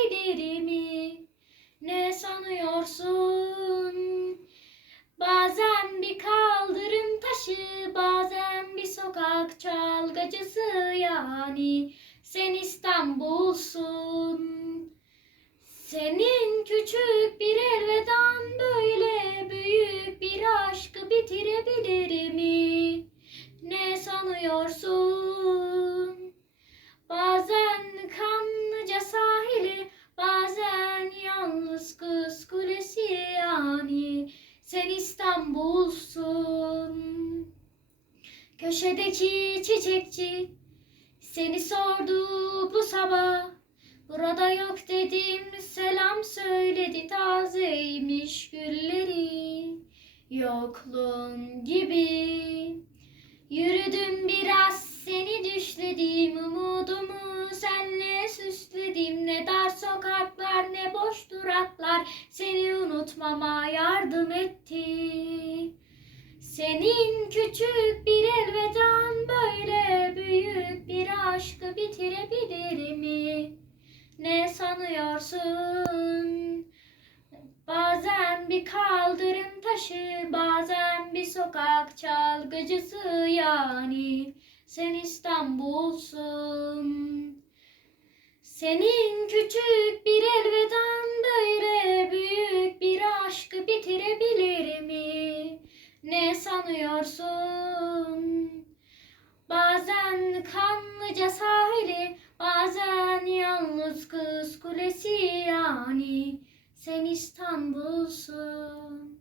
bitirebilir mi? Ne sanıyorsun? Bazen bir kaldırım taşı, bazen bir sokak çalgıcısı yani sen İstanbul'sun. Senin küçük bir elveden böyle büyük bir aşkı bitirebilir mi? Ne sanıyorsun? Sen İstanbul'sun. Köşedeki çiçekçi seni sordu bu sabah. Burada yok dedim selam söyledi tazeymiş gülleri. Yokluğun gibi Yürüdüm biraz seni düşledim umudumu senle süsledim ne dar sokaklar duraklar seni unutmama yardım etti. Senin küçük bir elveden böyle büyük bir aşkı bitirebilir mi? Ne sanıyorsun? Bazen bir kaldırım taşı, bazen bir sokak çalgıcısı yani sen İstanbul'sun. Senin küçük bir elveden böyle büyük bir aşkı bitirebilir mi? Ne sanıyorsun? Bazen kanlıca sahili, bazen yalnız kız kulesi yani sen İstanbul'sun.